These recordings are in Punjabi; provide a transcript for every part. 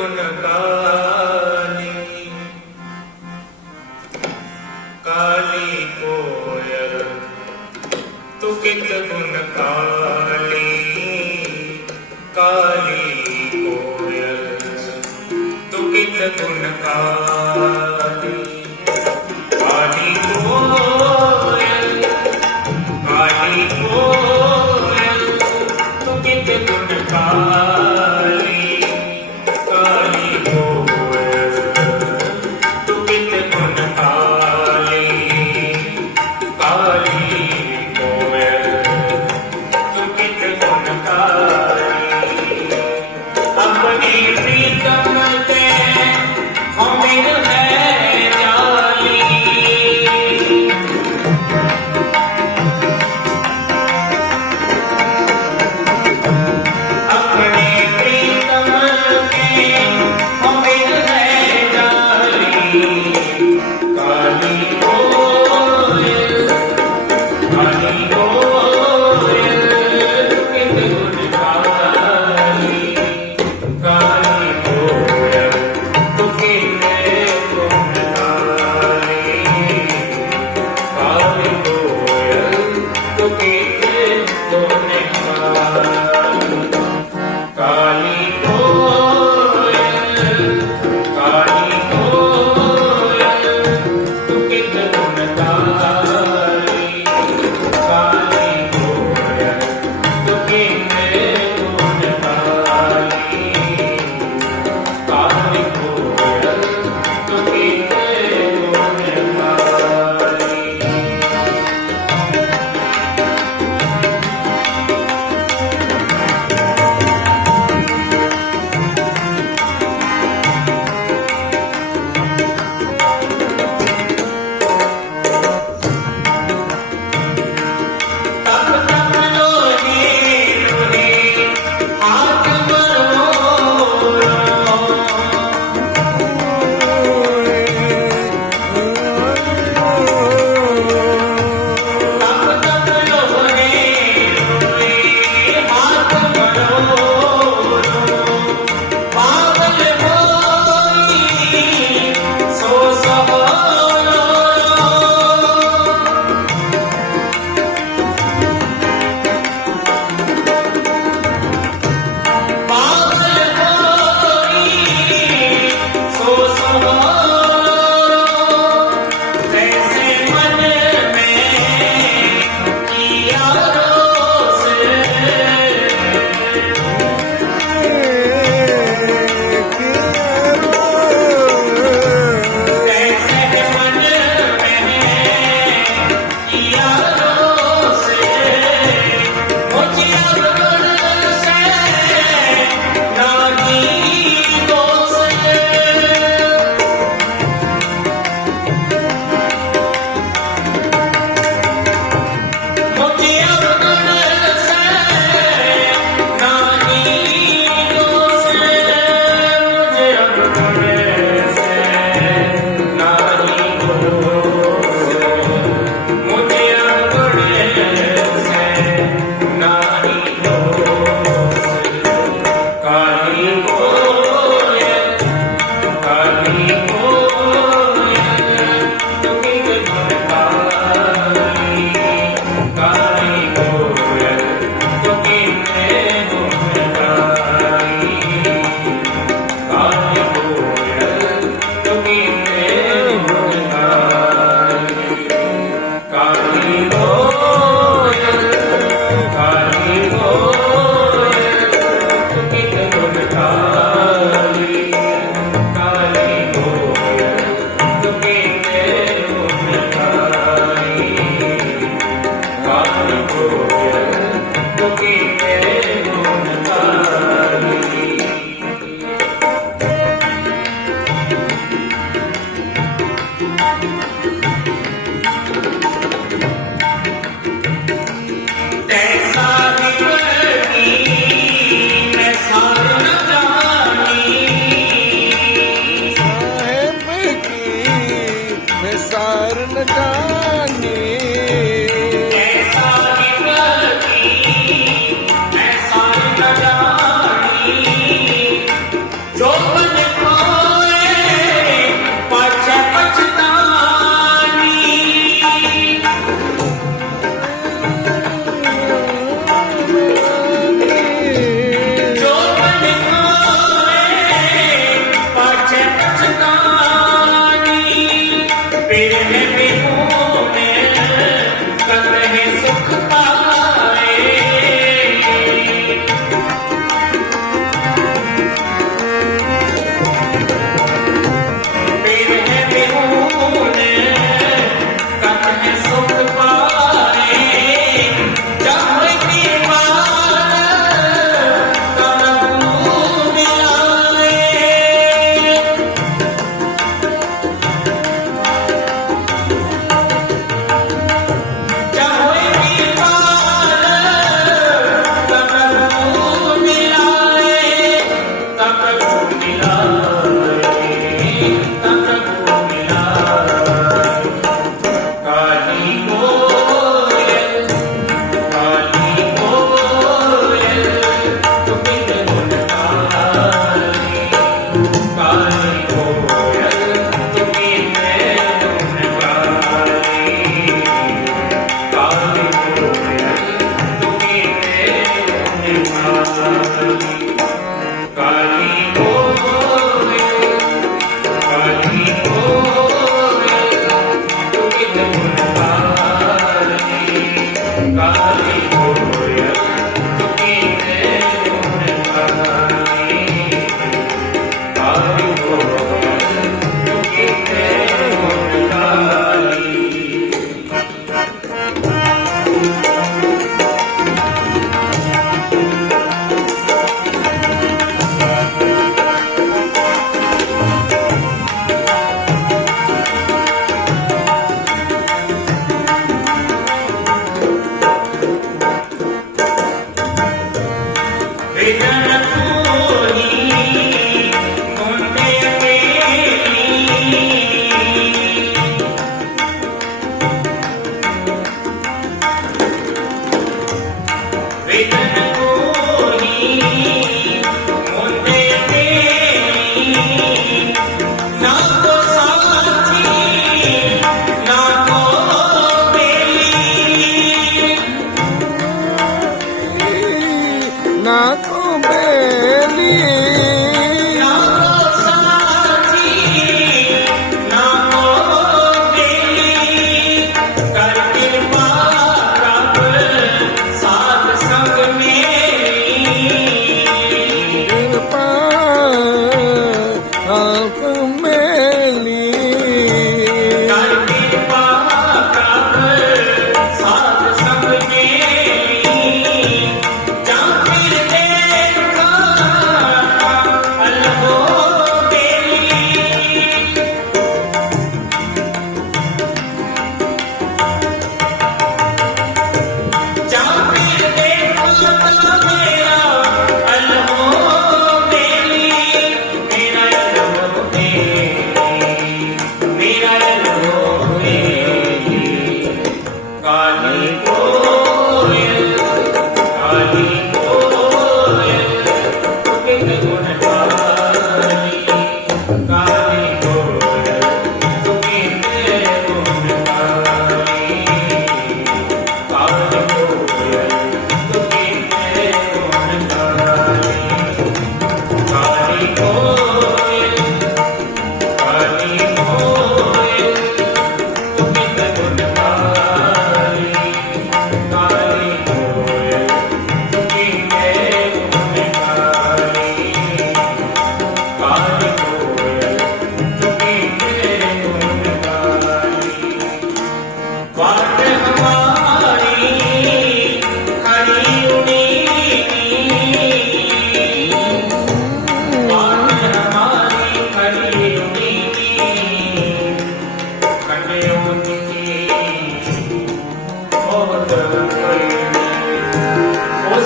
ਗੁਣ ਕਾਲੀ ਕਾਲੀ ਕੋਇਲ ਤੂੰ ਕਿਤ ਗੁਣ ਕਾਲੀ ਕਾਲੀ ਕੋਇਲ ਤੂੰ ਕਿਤ ਗੁਣ ਕਾਲੀ ਕਾਲੀ ਕੋਇਲ ਕਾਲੀ ਕੋਇਲ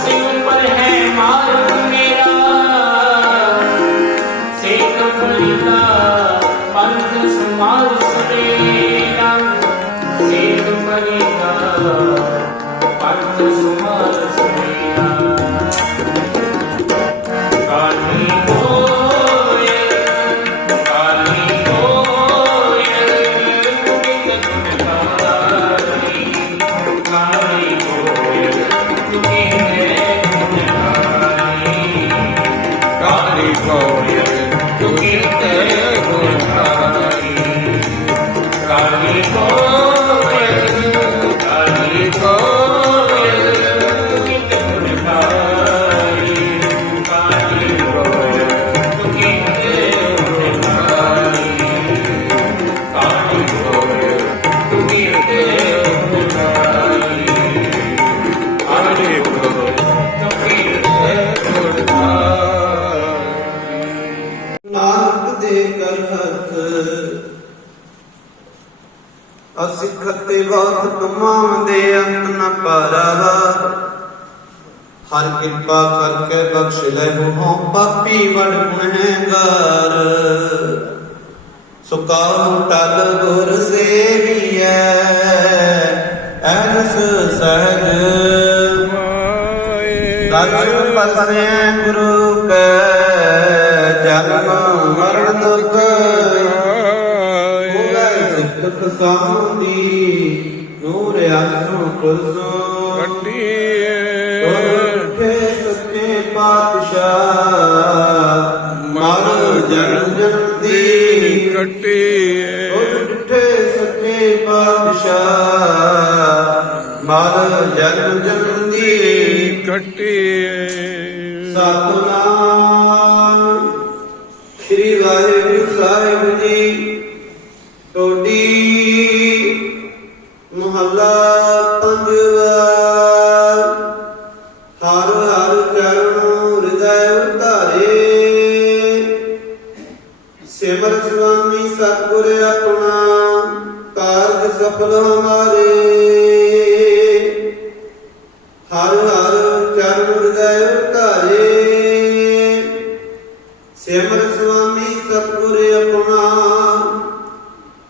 sing ਹਰ ਕਿਰਪਾ ਕਰਕੇ ਬਖਸ਼ ਲੈ ਹੋ ਪਾਪੀ ਵਡ ਗੁਨਹਗਾਰ ਸੁਕਾਉ ਟਲ ਗੁਰ ਸੇਵੀਐ ਐਨਸ ਸਹਜ ਦਰਸ਼ਨ ਪਸਰੇ ਗੁਰੂ ਕੈ ਜਨਮ ਮਰਨ ਦੁਖ। ਹੋਵੇ ਸਿੱਖਤ ਸਾਮਦੀ ਨੂਰ ਆਸੂ ਕੁਰਸੋ ਉੱਠੇ ਮਰ ਜਨ ਜਨ ਦੀ ਉੱਠੇ ਸੱਚੇ ਪਾਤਸ਼ਾਹ। ਮਰ ਜਨ ਜਨ ਦੀ ਸਤਨਾਮ ਸ੍ਰੀ ਵਾਹਿਗੁਰੂ ਸਾਹਿਬ ਜੀ ਟੋਡੀ ਚਰਨ ਹਿਰਦੈ ਉਤਾਰੇ ਸਿਮਰ ਸੁਆਮੀ ਸਤਿਗੁਰ ਆਪਣਾ,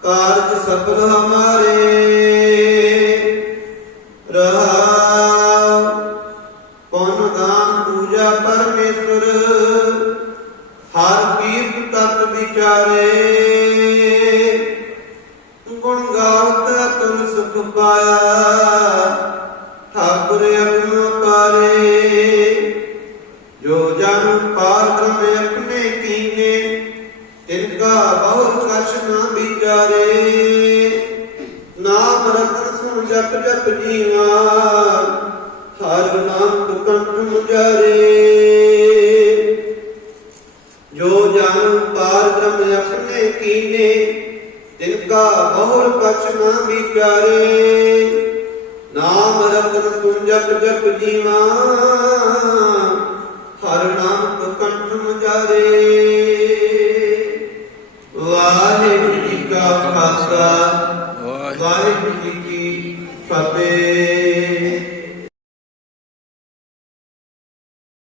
ਕਾਰਜ ਸਫਲ ਹਮਾਰੇ। ਰਹਾ, ਪੁੰਨ ਦਾਨ ਪੂਜਾ ਪਰਮੇਸ਼ਰ ਹਰ ਕੀਰਤ ਤਤ ਵਿਚਾਰੇ। ਗੁਣ ਗਾਵਤ ਤੁਮ ਸੁਖ ਪਾਇਆ, ਠਾਕੁਰ ਆਪਣੋ ਜਪ ਜਪ ਜੀਵਾ, ਹਰ ਨਾਮ ਕੰਠ ਮੁਜਾਰੇ ਜੋ ਜਨ ਪਾਰ ਬ੍ਰਹਮ ਆਪਣੇ ਕੀਨੇ ਤਿਨਕਾ ਬਹੁ ਕਛ ਨਾ ਵਿਚਾਰੇ। ਨਾਮ ਰਤਨ ਸੁਣ ਜਪ ਜਪ ਜੀਵਾ, ਹਰ ਨਾਮ ਕੋ ਕੰਠ ਮੁਜਾਰੇ ਵਾਹਿਗੁਰੂ ਜੀ ਕਾ ਖਾਲਸਾ, ਵਾਹਿਗੁਰੂ ਜੀ ਫਤਿਹ।